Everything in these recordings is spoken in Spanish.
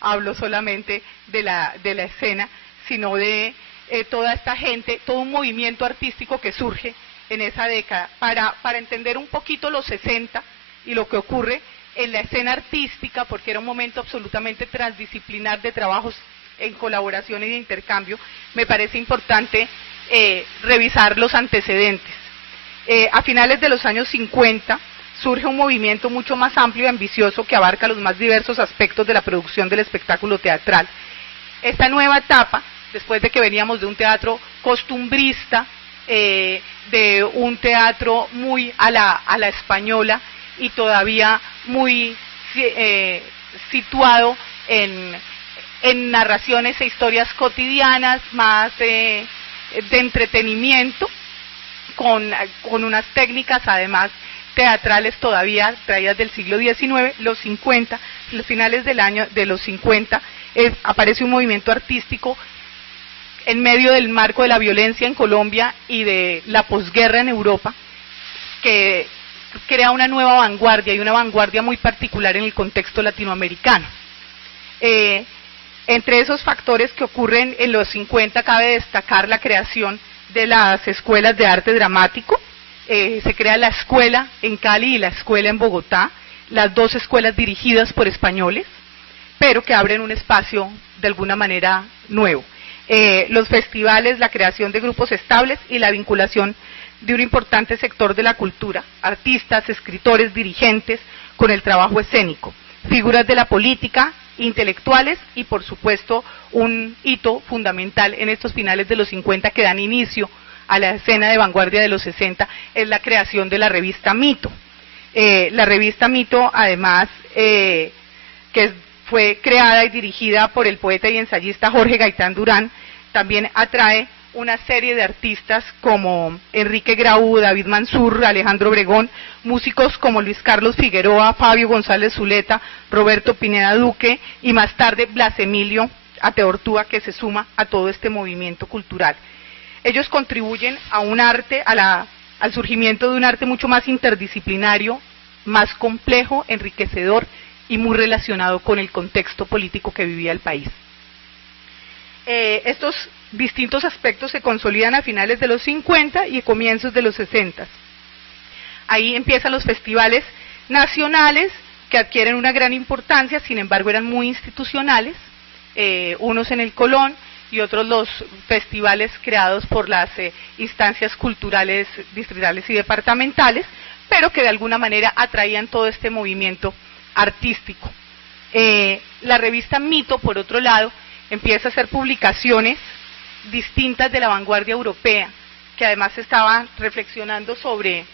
hablo solamente de la escena, sino de toda esta gente, todo un movimiento artístico que surge en esa década, para entender un poquito los 60 y lo que ocurre en la escena artística, porque era un momento absolutamente transdisciplinar de trabajos en colaboración y de intercambio. Me parece importante revisar los antecedentes. A finales de los años 50 surge un movimiento mucho más amplio y ambicioso que abarca los más diversos aspectos de la producción del espectáculo teatral. Esta nueva etapa, después de que veníamos de un teatro costumbrista, de un teatro muy a la española y todavía muy situado en narraciones e historias cotidianas, más de entretenimiento, con unas técnicas además teatrales todavía traídas del siglo XIX, los finales de los 50, aparece un movimiento artístico en medio del marco de la violencia en Colombia y de la posguerra en Europa, que crea una nueva vanguardia, y una vanguardia muy particular en el contexto latinoamericano. Entre esos factores que ocurren en los 50 cabe destacar la creación de las escuelas de arte dramático. Se crea la escuela en Cali y la escuela en Bogotá, las dos escuelas dirigidas por españoles, pero que abren un espacio de alguna manera nuevo. Los festivales, la creación de grupos estables y la vinculación de un importante sector de la cultura, artistas, escritores, dirigentes, con el trabajo escénico, figuras de la política, intelectuales y por supuesto un hito fundamental en estos finales de los 50 que dan inicio a la escena de vanguardia de los 60, es la creación de la revista Mito. La revista Mito, además, que fue creada y dirigida por el poeta y ensayista Jorge Gaitán Durán, también atrae una serie de artistas como Enrique Grau, David Mansur, Alejandro Obregón, músicos como Luis Carlos Figueroa, Fabio González Zuleta, Roberto Pineda Duque y más tarde Blas Emilio Ateortúa, que se suma a todo este movimiento cultural. Ellos contribuyen a un arte, al surgimiento de un arte mucho más interdisciplinario, más complejo, enriquecedor y muy relacionado con el contexto político que vivía el país. Estos distintos aspectos se consolidan a finales de los 50 y comienzos de los 60. Ahí empiezan los festivales nacionales que adquieren una gran importancia, sin embargo eran muy institucionales, unos en el Colón y otros los festivales creados por las instancias culturales distritales y departamentales, pero que de alguna manera atraían todo este movimiento artístico. La revista Mito, por otro lado, empieza a hacer publicaciones distintas de la vanguardia europea, que además estaban reflexionando sobre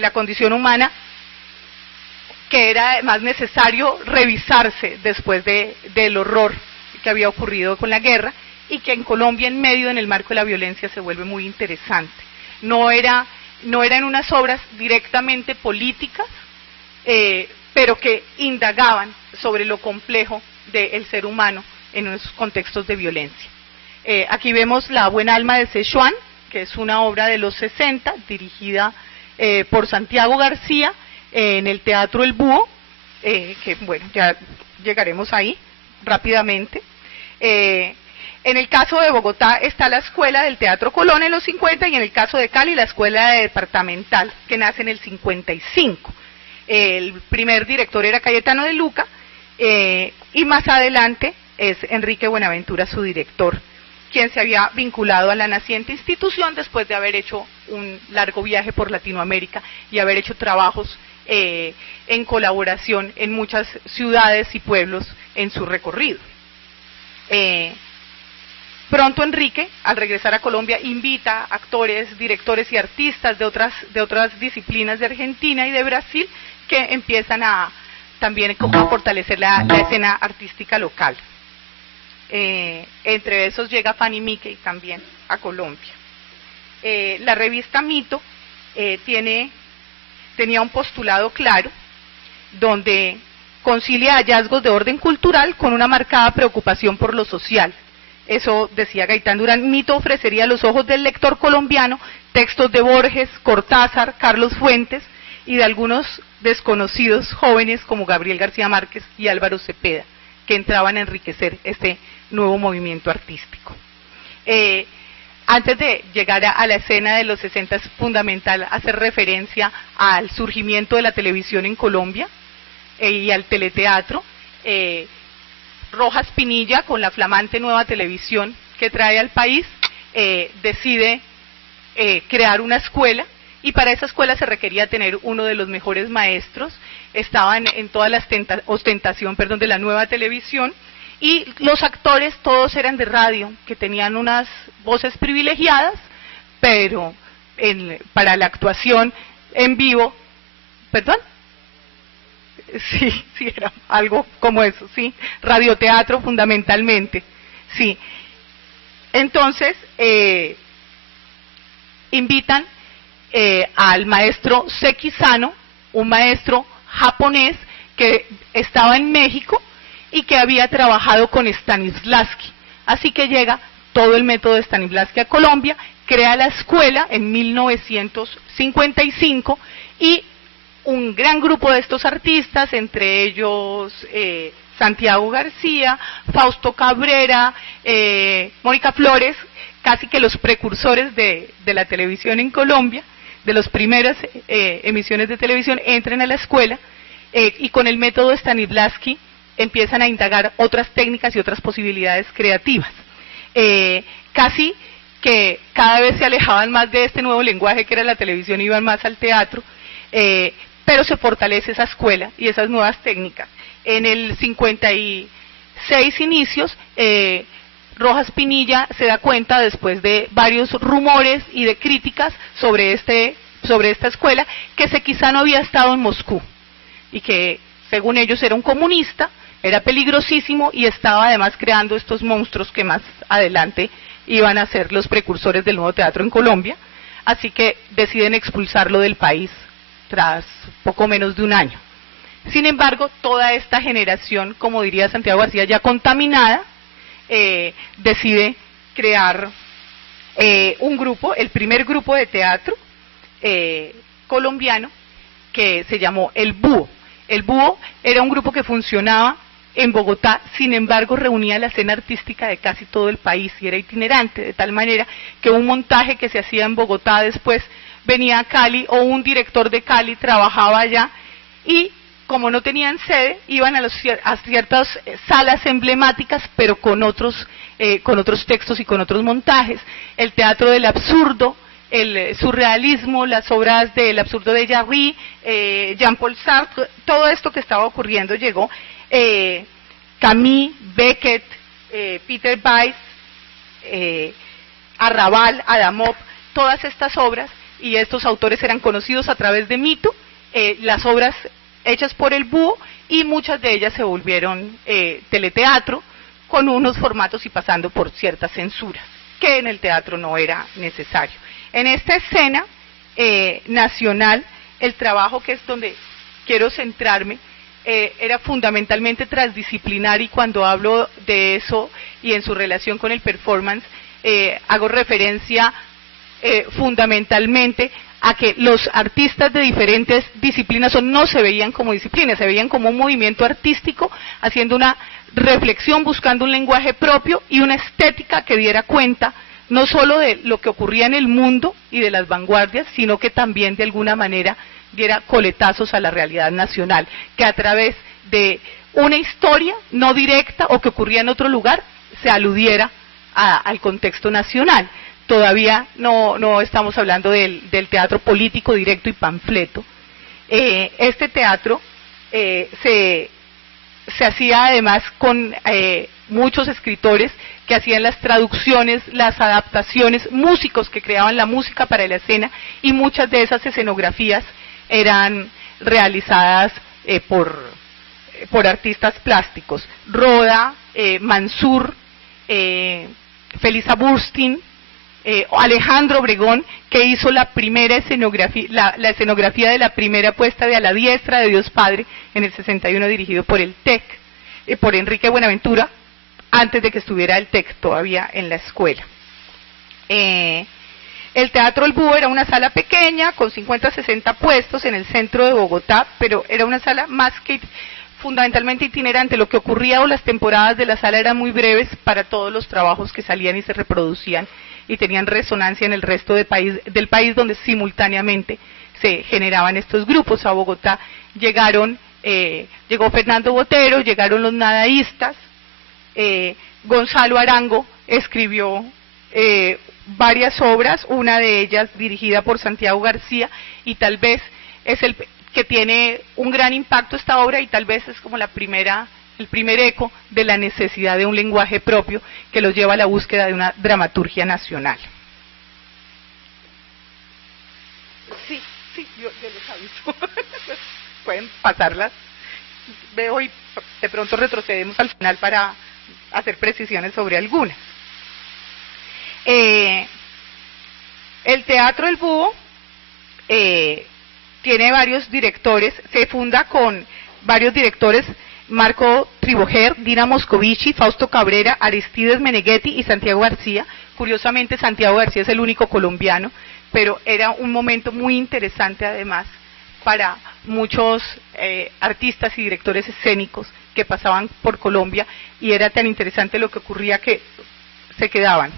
la condición humana, que era además necesario revisarse después del horror que había ocurrido con la guerra, y que en Colombia, en el marco de la violencia, se vuelve muy interesante. No eran unas obras directamente políticas, pero que indagaban sobre lo complejo del ser humano en unos contextos de violencia. Aquí vemos La Buena Alma de Sichuan, que es una obra de los 60, dirigida por Santiago García, en el Teatro El Búho, que bueno, ya llegaremos ahí rápidamente. En el caso de Bogotá está la Escuela del Teatro Colón en los 50, y en el caso de Cali la Escuela Departamental, que nace en el 55. El primer director era Cayetano de Luca, y más adelante es Enrique Buenaventura su director, quien se había vinculado a la naciente institución después de haber hecho un largo viaje por Latinoamérica y haber hecho trabajos en colaboración en muchas ciudades y pueblos en su recorrido. Pronto Enrique, al regresar a Colombia, invita a actores, directores y artistas de otras disciplinas de Argentina y de Brasil, que empiezan también a fortalecer la escena artística local. Entre esos llega Fanny Mickey también a Colombia. La revista Mito tenía un postulado claro, donde concilia hallazgos de orden cultural con una marcada preocupación por lo social. Eso decía Gaitán Durán: Mito ofrecería a los ojos del lector colombiano textos de Borges, Cortázar, Carlos Fuentes y de algunos desconocidos jóvenes como Gabriel García Márquez y Álvaro Cepeda, que entraban a enriquecer este nuevo movimiento artístico. Antes de llegar a la escena de los 60 es fundamental hacer referencia al surgimiento de la televisión en Colombia y al teleteatro. Rojas Pinilla, con la flamante nueva televisión que trae al país, decide crear una escuela, y para esa escuela se requería tener uno de los mejores maestros. Estaban en toda la ostentación de la nueva televisión, y los actores todos eran de radio, que tenían unas voces privilegiadas, pero para la actuación en vivo, ¿perdón? Sí, era algo como eso, sí, radioteatro fundamentalmente, sí. Entonces, invitan al maestro Seki Sano, un maestro japonés que estaba en México y que había trabajado con Stanislavski. Así que llega todo el método de Stanislavski a Colombia, crea la escuela en 1955, y un gran grupo de estos artistas, entre ellos Santiago García, Fausto Cabrera, Mónica Flores, casi que los precursores de la televisión en Colombia, de las primeras emisiones de televisión, entran a la escuela y con el método Stanislavski empiezan a indagar otras técnicas y otras posibilidades creativas. Casi que cada vez se alejaban más de este nuevo lenguaje que era la televisión, iban más al teatro, pero se fortalece esa escuela y esas nuevas técnicas. En el 56 inicios, Rojas Pinilla se da cuenta, después de varios rumores y de críticas sobre esta escuela, que Sekizano había estado en Moscú y que según ellos era un comunista, era peligrosísimo y estaba además creando estos monstruos que más adelante iban a ser los precursores del nuevo teatro en Colombia. Así que deciden expulsarlo del país tras poco menos de un año. Sin embargo, toda esta generación, como diría Santiago García, ya contaminada, decide crear un grupo, el primer grupo de teatro colombiano, que se llamó El Búho. El Búho era un grupo que funcionaba en Bogotá, sin embargo reunía la escena artística de casi todo el país y era itinerante, de tal manera que un montaje que se hacía en Bogotá después venía a Cali, o un director de Cali trabajaba allá, y como no tenían sede, iban a ciertas salas emblemáticas, pero con otros textos y con otros montajes. El teatro del absurdo, el surrealismo, las obras del absurdo de Jarry, Jean-Paul Sartre, todo esto que estaba ocurriendo llegó. Camus, Beckett, Peter Weiss, Arrabal, Adamov, todas estas obras, y estos autores eran conocidos a través de mito, las obras hechas por El Búho, y muchas de ellas se volvieron teleteatro, con unos formatos y pasando por ciertas censuras, que en el teatro no era necesario. En esta escena nacional, el trabajo, que es donde quiero centrarme, era fundamentalmente transdisciplinar, y cuando hablo de eso y en su relación con el performance, hago referencia fundamentalmente a que los artistas de diferentes disciplinas no se veían como disciplinas, se veían como un movimiento artístico haciendo una reflexión, buscando un lenguaje propio y una estética que diera cuenta no solo de lo que ocurría en el mundo y de las vanguardias, sino que también de alguna manera diera coletazos a la realidad nacional, que a través de una historia no directa o que ocurría en otro lugar se aludiera al contexto nacional. Todavía no estamos hablando del teatro político directo y panfleto. Este teatro se hacía además con muchos escritores que hacían las traducciones, las adaptaciones, músicos que creaban la música para la escena, y muchas de esas escenografías eran realizadas por artistas plásticos. Roda, Mansur, Felisa Burstin, Alejandro Obregón, que hizo la primera escenografía, la escenografía de la primera puesta de A la Diestra de Dios Padre en el 61, dirigido por el TEC, por Enrique Buenaventura, antes de que estuviera el TEC todavía en la escuela. El Teatro El Búho era una sala pequeña con 50 60 puestos en el centro de Bogotá, pero era una sala más que fundamentalmente itinerante. Lo que ocurría o las temporadas de la sala eran muy breves para todos los trabajos que salían y se reproducían y tenían resonancia en el resto del país donde simultáneamente se generaban estos grupos. A Bogotá llegó Fernando Botero, llegaron los nadaístas, Gonzalo Arango escribió varias obras, una de ellas dirigida por Santiago García, y tal vez es el que tiene un gran impacto esta obra, y tal vez es como el primer eco de la necesidad de un lenguaje propio que los lleva a la búsqueda de una dramaturgia nacional. Sí, yo les aviso. Pueden pasarlas. Veo y de pronto retrocedemos al final para hacer precisiones sobre algunas. El Teatro El Búho tiene varios directores, se funda con varios directores: Marco Triboger, Dina Moscovici, Fausto Cabrera, Aristides Meneghetti y Santiago García. Curiosamente, Santiago García es el único colombiano, pero era un momento muy interesante además para muchos artistas y directores escénicos que pasaban por Colombia, y era tan interesante lo que ocurría que se quedaban.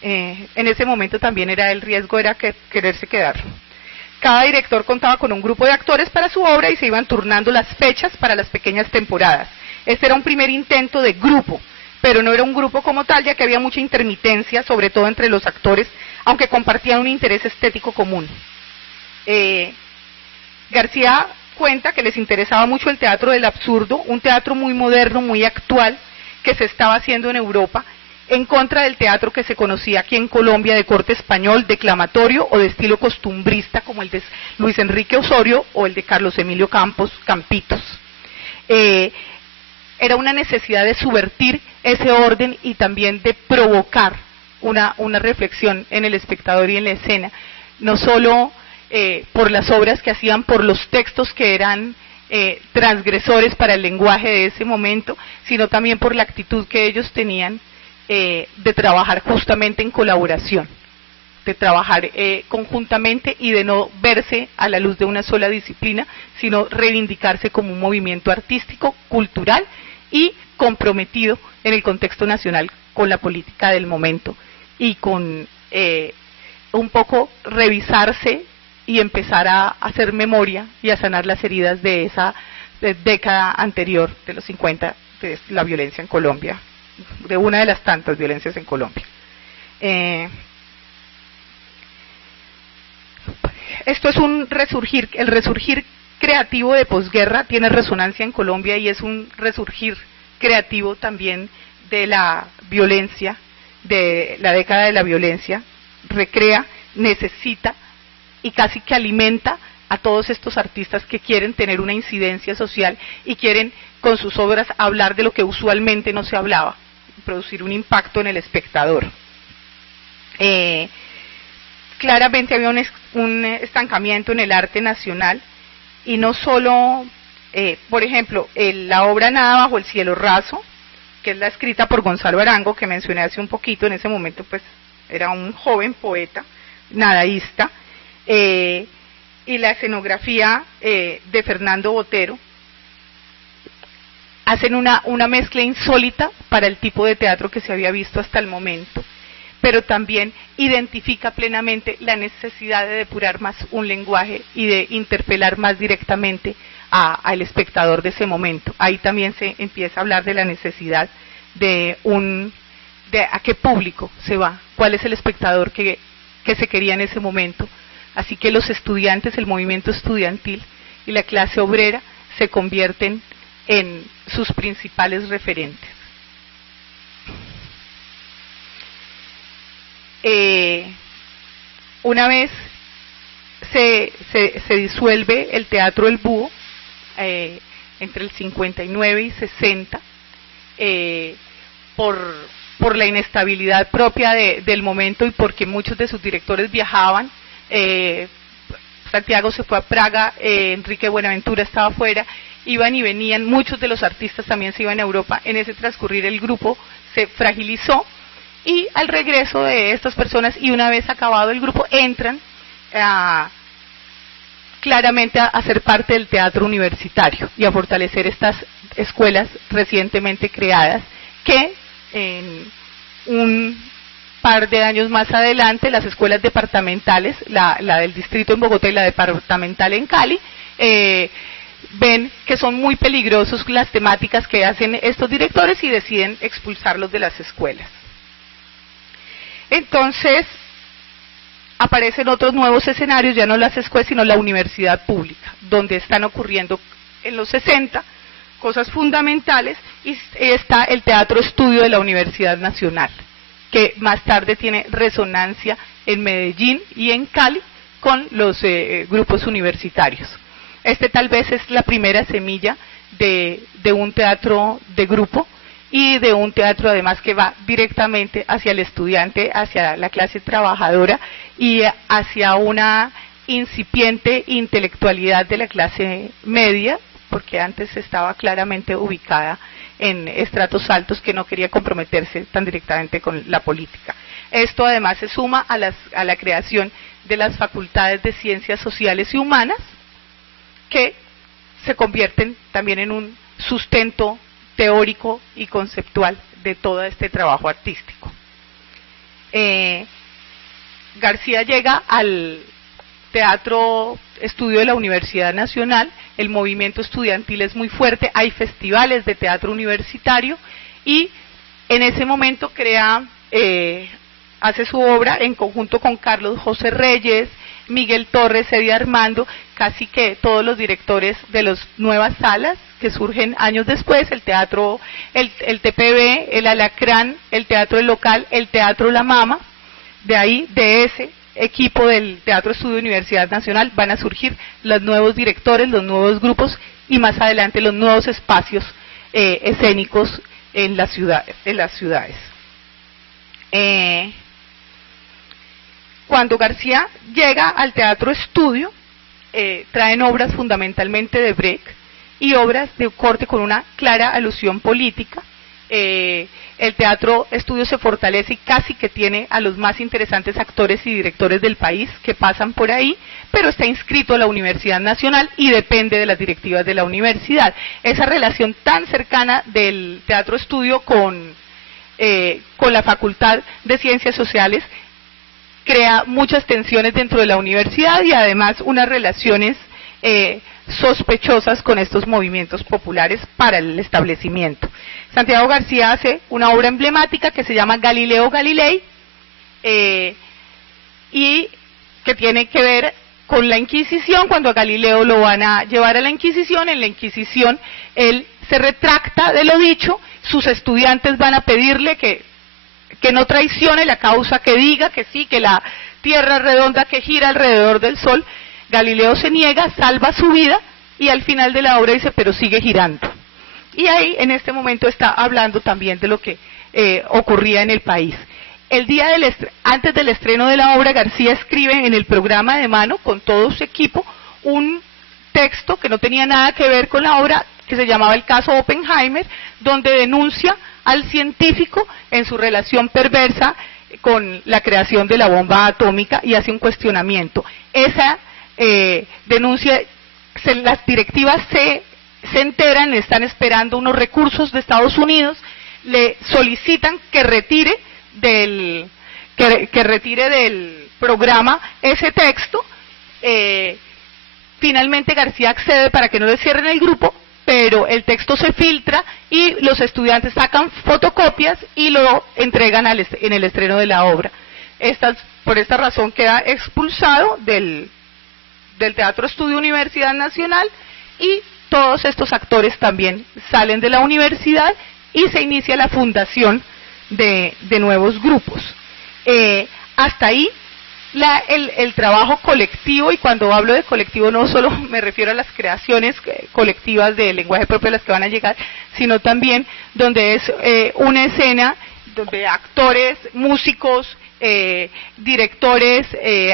En ese momento también era el riesgo, era quererse quedar. Cada director contaba con un grupo de actores para su obra y se iban turnando las fechas para las pequeñas temporadas. Este era un primer intento de grupo, pero no era un grupo como tal, ya que había mucha intermitencia, sobre todo entre los actores, aunque compartían un interés estético común. García cuenta que les interesaba mucho el teatro del absurdo, un teatro muy moderno, muy actual, que se estaba haciendo en Europa, en contra del teatro que se conocía aquí en Colombia de corte español, declamatorio o de estilo costumbrista, como el de Luis Enrique Osorio o el de Carlos Emilio Campitos. Era una necesidad de subvertir ese orden y también de provocar una reflexión en el espectador y en la escena, no solo por las obras que hacían, por los textos que eran transgresores para el lenguaje de ese momento, sino también por la actitud que ellos tenían de trabajar justamente en colaboración, de trabajar conjuntamente y de no verse a la luz de una sola disciplina, sino reivindicarse como un movimiento artístico, cultural y comprometido en el contexto nacional con la política del momento, y con un poco revisarse y empezar a hacer memoria y a sanar las heridas de esa década anterior, de los 50, de la violencia en Colombia, de una de las tantas violencias en Colombia. Esto es un resurgir, el resurgir creativo de posguerra tiene resonancia en Colombia, y es un resurgir creativo también de la violencia, de la década de la violencia. Recrea, necesita y casi que alimenta a todos estos artistas que quieren tener una incidencia social y quieren con sus obras hablar de lo que usualmente no se hablaba, producir un impacto en el espectador. Claramente había un estancamiento en el arte nacional, y no solo, por ejemplo, la obra Nada bajo el cielo raso, que es la escrita por Gonzalo Arango, que mencioné hace un poquito. En ese momento pues era un joven poeta nadaísta, y la escenografía de Fernando Botero hacen una mezcla insólita para el tipo de teatro que se había visto hasta el momento, pero también identifica plenamente la necesidad de depurar más un lenguaje y de interpelar más directamente al espectador de ese momento. Ahí también se empieza a hablar de la necesidad de a qué público se va, cuál es el espectador que se quería en ese momento. Así que los estudiantes, el movimiento estudiantil y la clase obrera se convierten en sus principales referentes. Una vez se disuelve el Teatro El Búho, entre el 59 y 60, por la inestabilidad propia del momento, y porque muchos de sus directores viajaban. Santiago se fue a Praga, Enrique Buenaventura estaba afuera, iban y venían, muchos de los artistas también se iban a Europa. En ese transcurrir el grupo se fragilizó y al regreso de estas personas y una vez acabado el grupo entran claramente a ser parte del teatro universitario y a fortalecer estas escuelas recientemente creadas que en un par de años más adelante las escuelas departamentales, la del distrito en Bogotá y la departamental en Cali, ven que son muy peligrosos las temáticas que hacen estos directores y deciden expulsarlos de las escuelas. Entonces aparecen otros nuevos escenarios, ya no las escuelas sino la universidad pública, donde están ocurriendo en los 60 cosas fundamentales, y está el Teatro Estudio de la Universidad Nacional, que más tarde tiene resonancia en Medellín y en Cali con los grupos universitarios. Este tal vez es la primera semilla de un teatro de grupo y de un teatro además que va directamente hacia el estudiante, hacia la clase trabajadora y hacia una incipiente intelectualidad de la clase media, porque antes estaba claramente ubicada en estratos altos que no quería comprometerse tan directamente con la política. Esto además se suma a la creación de las facultades de ciencias sociales y humanas, que se convierten también en un sustento teórico y conceptual de todo este trabajo artístico. García llega al Teatro Estudio de la Universidad Nacional, el movimiento estudiantil es muy fuerte, hay festivales de teatro universitario y en ese momento hace su obra en conjunto con Carlos José Reyes, Miguel Torres, Eddie Armando, casi que todos los directores de las nuevas salas que surgen años después, el teatro, el TPB, el Alacrán, el Teatro del Local, el Teatro La Mama. De ahí, de ese equipo del Teatro Estudio Universidad Nacional van a surgir los nuevos directores, los nuevos grupos y más adelante los nuevos espacios escénicos en las ciudades. Cuando García llega al Teatro Estudio, traen obras fundamentalmente de Brecht y obras de corte con una clara alusión política. El Teatro Estudio se fortalece y casi que tiene a los más interesantes actores y directores del país que pasan por ahí, pero está inscrito a la Universidad Nacional y depende de las directivas de la universidad. Esa relación tan cercana del Teatro Estudio con la Facultad de Ciencias Sociales crea muchas tensiones dentro de la universidad y además unas relaciones sospechosas con estos movimientos populares para el establecimiento. Santiago García hace una obra emblemática que se llama Galileo Galilei y que tiene que ver con la Inquisición. Cuando a Galileo lo van a llevar a la Inquisición, en la Inquisición él se retracta de lo dicho, sus estudiantes van a pedirle que no traicione la causa, que diga que sí, que la tierra es redonda, que gira alrededor del sol. Galileo se niega, salva su vida y al final de la obra dice, pero sigue girando. Y ahí en este momento está hablando también de lo que ocurría en el país. El día antes del estreno de la obra, García escribe en el programa de mano con todo su equipo un texto que no tenía nada que ver con la obra, que se llamaba El caso Oppenheimer, donde denuncia al científico en su relación perversa con la creación de la bomba atómica y hace un cuestionamiento. Esa denuncia, las directivas se enteran, están esperando unos recursos de Estados Unidos, le solicitan que retire del programa ese texto. Finalmente García accede para que no le cierren el grupo, pero el texto se filtra y los estudiantes sacan fotocopias y lo entregan en el estreno de la obra. Por esta razón queda expulsado del Teatro Estudio Universidad Nacional y todos estos actores también salen de la universidad y se inicia la fundación de nuevos grupos. Hasta ahí el trabajo colectivo, y cuando hablo de colectivo no solo me refiero a las creaciones colectivas de lenguaje propio a las que van a llegar, sino también donde es una escena donde actores, músicos, directores,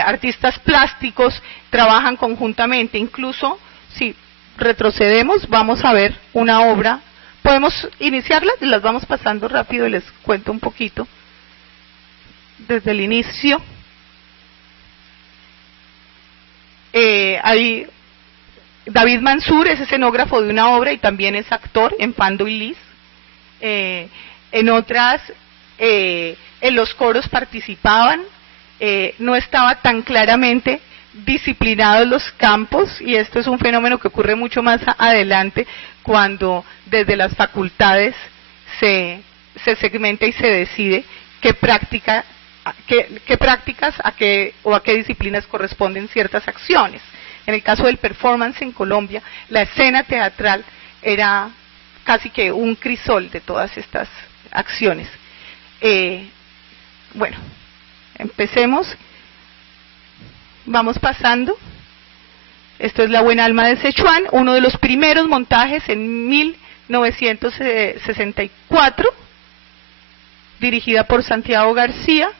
artistas plásticos trabajan conjuntamente. Incluso si retrocedemos vamos a ver una obra, podemos iniciarlas y las vamos pasando rápido y les cuento un poquito. desde el inicio. Ahí David Mansur es escenógrafo de una obra y también es actor en Pando y Lis. En otras, en los coros participaban, no estaba tan claramente disciplinados los campos, y esto es un fenómeno que ocurre mucho más adelante cuando desde las facultades se segmenta y se decide qué prácticas a qué disciplinas corresponden ciertas acciones. En el caso del performance en Colombia, la escena teatral era casi que un crisol de todas estas acciones. Bueno, empecemos. Vamos pasando. Esto es La Buena Alma de Sichuan, uno de los primeros montajes en 1964, dirigida por Santiago García.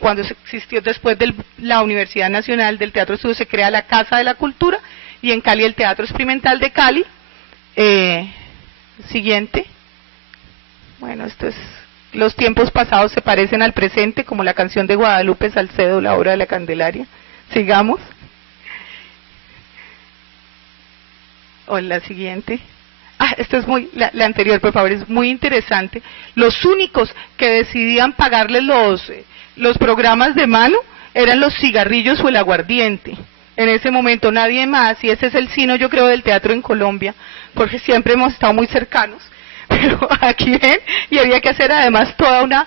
Cuando existió después de la Universidad Nacional del Teatro Estudio, se crea la Casa de la Cultura, y en Cali el Teatro Experimental de Cali. Siguiente. Bueno, esto es: los tiempos pasados se parecen al presente, como la canción de Guadalupe Salcedo, La Hora de la Candelaria. Sigamos. O la siguiente. Esto es la anterior, por favor, es muy interesante. Los únicos que decidían pagarles los programas de mano eran los cigarrillos o el aguardiente. En ese momento nadie más, y ese es el sino, yo creo, del teatro en Colombia, porque siempre hemos estado muy cercanos. Pero aquí ven, y había que hacer además toda una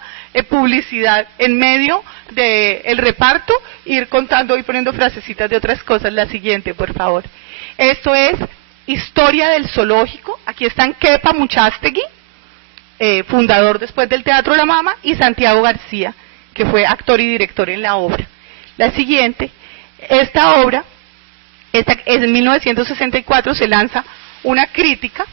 publicidad en medio del reparto, ir contando y poniendo frasecitas de otras cosas. La siguiente, por favor. Esto es Historia del Zoológico. Aquí están Kepa Muchastegui, fundador después del Teatro La Mama, y Santiago García, que fue actor y director en la obra. La siguiente, esta obra, en 1964 se lanza una crítica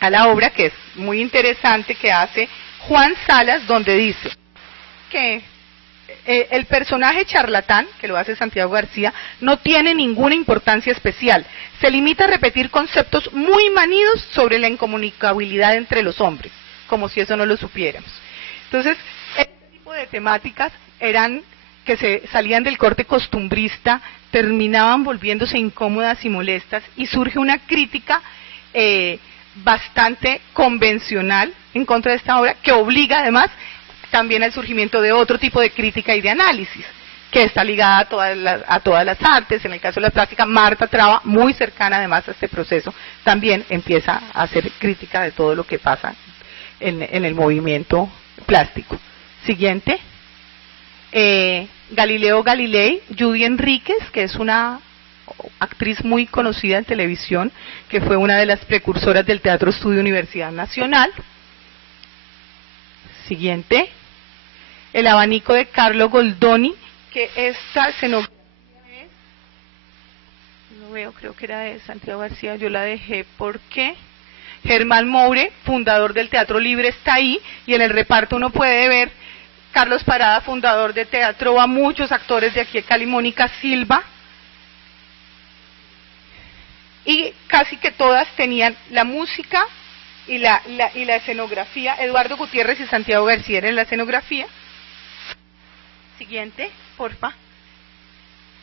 a la obra que es muy interesante, que hace Juan Salas, donde dice que el personaje charlatán, que lo hace Santiago García, no tiene ninguna importancia especial, se limita a repetir conceptos muy manidos sobre la incomunicabilidad entre los hombres, como si eso no lo supiéramos. Entonces, este tipo de temáticas eran que se salían del corte costumbrista, terminaban volviéndose incómodas y molestas, y surge una crítica bastante convencional en contra de esta obra, que obliga además también al surgimiento de otro tipo de crítica y de análisis, que está ligada a todas las artes. En el caso de la plástica, Marta Traba, muy cercana además a este proceso, también empieza a hacer crítica de todo lo que pasa en el movimiento plástico. Siguiente. Galileo Galilei, Judy Enríquez, que es una actriz muy conocida en televisión, que fue una de las precursoras del Teatro Estudio Universidad Nacional. Siguiente. El abanico de Carlo Goldoni, que esta escenografía es, no veo, creo que era de Santiago García, yo la dejé porque Germán Moure, fundador del Teatro Libre, está ahí, y en el reparto uno puede ver Carlos Parada, fundador de Teatro a muchos actores de aquí de Cali, Mónica Silva, y casi que todas tenían la música y la escenografía. Eduardo Gutiérrez y Santiago García en la escenografía. Siguiente, porfa.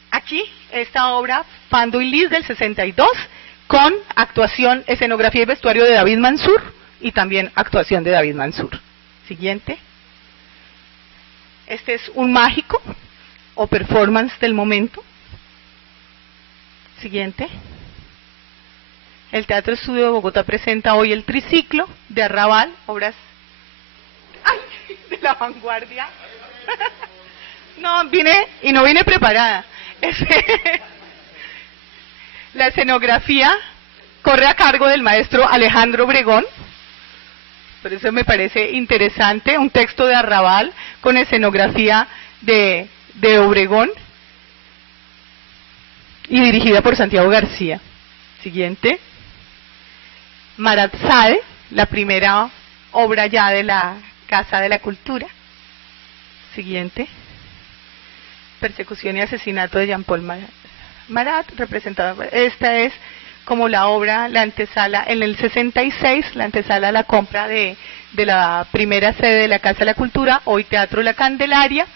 Aquí, esta obra, Pando y Lis, del 62, con actuación, escenografía y vestuario de David Mansur, y también actuación de David Mansur. Siguiente. Este es un mágico, o performance del momento. Siguiente. El Teatro Estudio de Bogotá presenta hoy el triciclo de Arrabal, obras de la vanguardia. No vine preparada. La escenografía corre a cargo del maestro Alejandro Obregón. Por eso me parece interesante, un texto de Arrabal con escenografía de Obregón, y dirigida por Santiago García. Siguiente. Marat Sade, la primera obra ya de la Casa de la Cultura. Siguiente. Persecución y asesinato de Jean-Paul Marat, representado. Esta es como la obra, la antesala, en el 66, la antesala a la compra de de la primera sede de la Casa de la Cultura, hoy Teatro La Candelaria,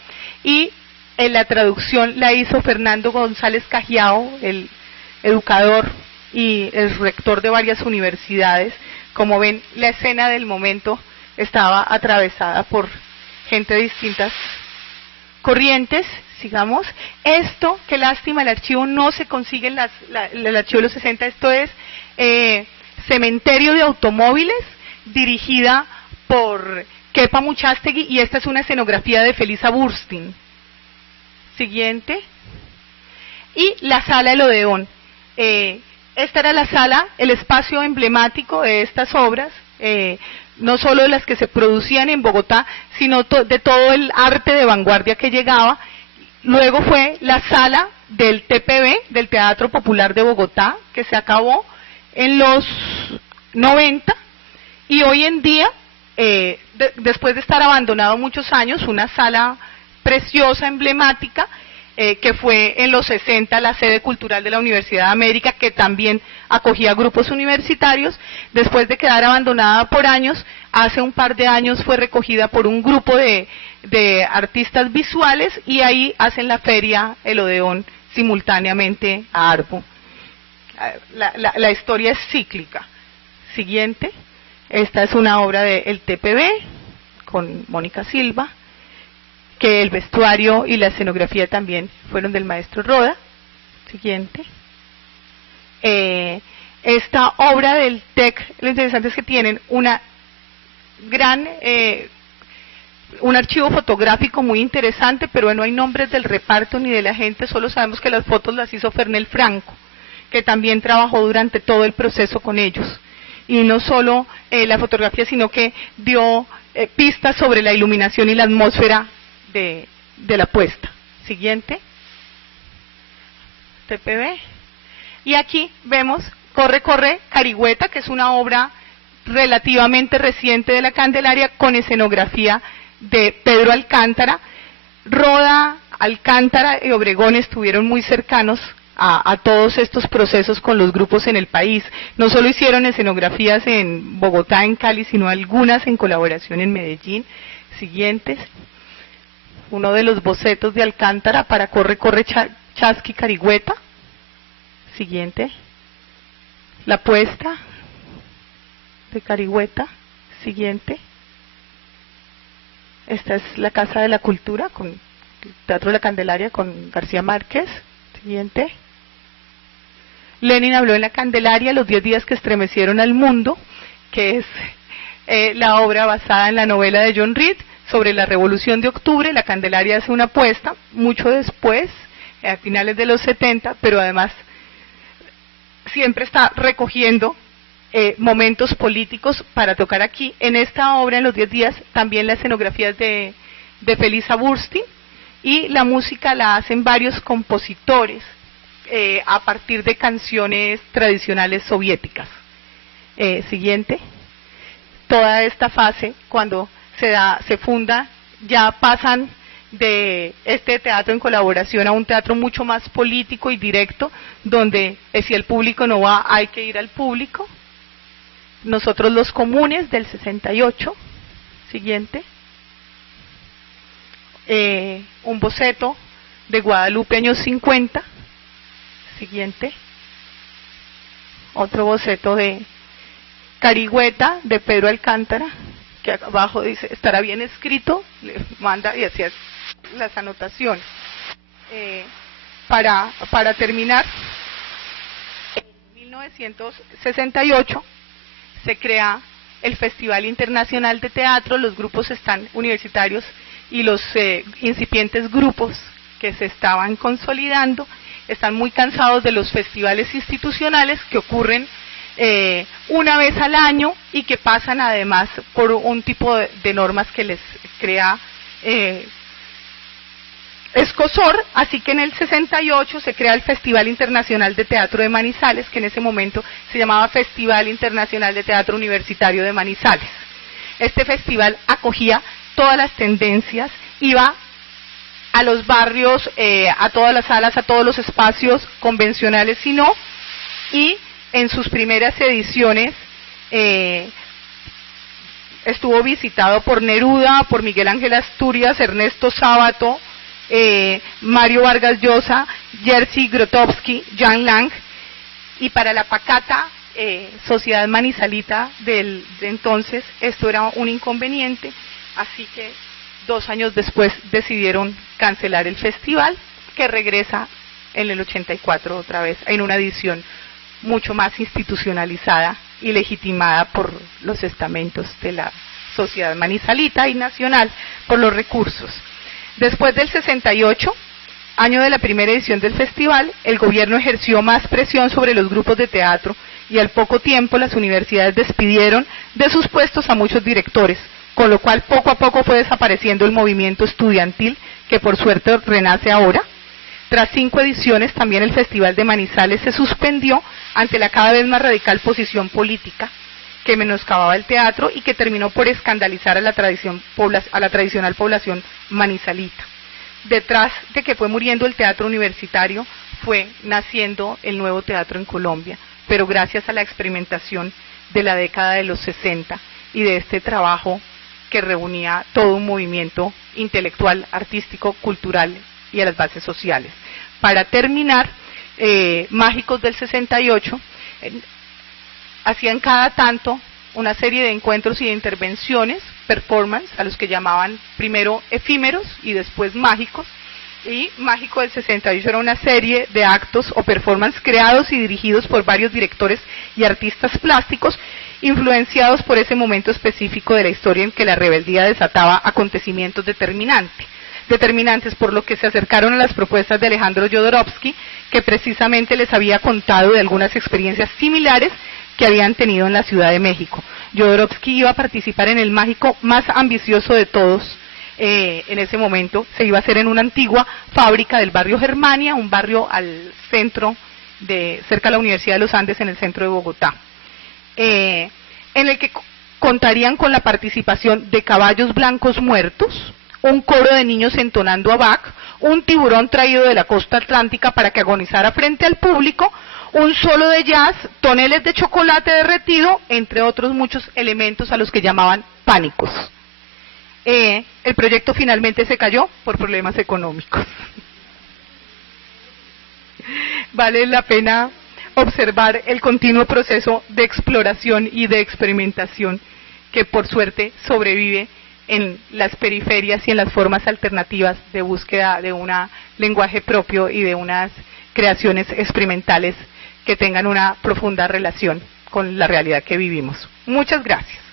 y en la traducción la hizo Fernando González Cajiao, el educador y el rector de varias universidades. Como ven, la escena del momento estaba atravesada por gente de distintas corrientes. Sigamos. Esto, qué lástima, el archivo no se consigue en el archivo de los 60, esto es Cementerio de Automóviles, dirigida por Kepa Muchastegui, y esta es una escenografía de Felisa Burstyn. Siguiente. Y la Sala El Odeón. Esta era la sala, el espacio emblemático de estas obras, no solo de las que se producían en Bogotá, sino de todo el arte de vanguardia que llegaba. Luego fue la sala del TPB, del Teatro Popular de Bogotá, que se acabó en los 90, y hoy en día, después de estar abandonado muchos años, una sala preciosa, emblemática, que fue en los 60 la sede cultural de la Universidad de América, que también acogía grupos universitarios. Después de quedar abandonada por años, hace un par de años fue recogida por un grupo de artistas visuales, y ahí hacen la feria El Odeón simultáneamente a Arbo. La historia es cíclica. Siguiente. Esta es una obra del TPB con Mónica Silva, que el vestuario y la escenografía también fueron del maestro Roda. Siguiente. Esta obra del TEC, lo interesante es que tienen una gran, un archivo fotográfico muy interesante, pero no hay nombres del reparto ni de la gente, solo sabemos que las fotos las hizo Fernel Franco, que también trabajó durante todo el proceso con ellos. Y no solo la fotografía, sino que dio pistas sobre la iluminación y la atmósfera de la puesta. Siguiente. TPB. Y aquí vemos Corre, corre, Carigüeta, que es una obra relativamente reciente de la Candelaria, con escenografía de Pedro Alcántara. Roda, Alcántara y Obregón estuvieron muy cercanos a todos estos procesos con los grupos en el país. No solo hicieron escenografías en Bogotá, en Cali, sino algunas en colaboración en Medellín. Siguientes. Uno de los bocetos de Alcántara para Corre, corre, Chasqui, Carigüeta. Siguiente. La puesta de Carigüeta. Siguiente. Esta es la Casa de la Cultura, con el Teatro de la Candelaria, con García Márquez. Siguiente. Lenin habló en la Candelaria, los 10 días que estremecieron al mundo, que es la obra basada en la novela de John Reed sobre la Revolución de Octubre. La Candelaria hace una apuesta mucho después, a finales de los 70, pero además siempre está recogiendo momentos políticos para tocar aquí. En esta obra, en los 10 días, también la escenografía es de Felisa Burstyn, y la música la hacen varios compositores a partir de canciones tradicionales soviéticas. Siguiente. Toda esta fase, cuando se funda, ya pasan de este teatro en colaboración a un teatro mucho más político y directo, donde si el público no va, hay que ir al público. Nosotros los comunes, del 68. Siguiente. Un boceto de Guadalupe, años 50. Siguiente. Otro boceto de Carigüeta, de Pedro Alcántara, que abajo dice, estará bien escrito, le manda y hacía las anotaciones. Para terminar, en 1968 se crea el Festival Internacional de Teatro. Los grupos universitarios y los incipientes grupos que se estaban consolidando están muy cansados de los festivales institucionales que ocurren una vez al año y que pasan además por un tipo de normas que les crea escozor. Así que en el 68 se crea el Festival Internacional de Teatro de Manizales, que en ese momento se llamaba Festival Internacional de Teatro Universitario de Manizales. Este festival acogía todas las tendencias, iba a los barrios, a todas las salas, a todos los espacios convencionales, y en sus primeras ediciones estuvo visitado por Neruda, por Miguel Ángel Asturias, Ernesto Sábato, Mario Vargas Llosa, Jerzy Grotowski, Jan Lang, y para la pacata Sociedad Manizalita de entonces esto era un inconveniente, así que 2 años después decidieron cancelar el festival, que regresa en el 84 otra vez en una edición mucho más institucionalizada y legitimada por los estamentos de la sociedad manizalita y nacional por los recursos. Después del 68, año de la primera edición del festival, el gobierno ejerció más presión sobre los grupos de teatro y al poco tiempo las universidades despidieron de sus puestos a muchos directores, con lo cual poco a poco fue desapareciendo el movimiento estudiantil, que por suerte renace ahora. Tras 5 ediciones, también el Festival de Manizales se suspendió ante la cada vez más radical posición política que menoscababa el teatro y que terminó por escandalizar a la tradicional población manizalita. Detrás de que fue muriendo el teatro universitario, fue naciendo el nuevo teatro en Colombia, pero gracias a la experimentación de la década de los 60 y de este trabajo que reunía todo un movimiento intelectual, artístico, cultural y a las bases sociales. Para terminar, Mágicos del 68 hacían cada tanto una serie de encuentros y de intervenciones, performance, a los que llamaban primero efímeros y después mágicos, y Mágico del 68 era una serie de actos o performance creados y dirigidos por varios directores y artistas plásticos, influenciados por ese momento específico de la historia en que la rebeldía desataba acontecimientos determinantes, por lo que se acercaron a las propuestas de Alejandro Jodorowsky, que precisamente les había contado de algunas experiencias similares que habían tenido en la Ciudad de México. Jodorowsky iba a participar en el mágico más ambicioso de todos. En ese momento se iba a hacer en una antigua fábrica del barrio Germania, un barrio al centro, cerca de la Universidad de los Andes, en el centro de Bogotá, en el que contarían con la participación de caballos blancos muertos, un coro de niños entonando a Bach, un tiburón traído de la costa atlántica para que agonizara frente al público, un solo de jazz, toneles de chocolate derretido, entre otros muchos elementos a los que llamaban pánicos. El proyecto finalmente se cayó por problemas económicos. Vale la pena observar el continuo proceso de exploración y de experimentación que por suerte sobrevive en las periferias y en las formas alternativas de búsqueda de un lenguaje propio y de unas creaciones experimentales que tengan una profunda relación con la realidad que vivimos. Muchas gracias.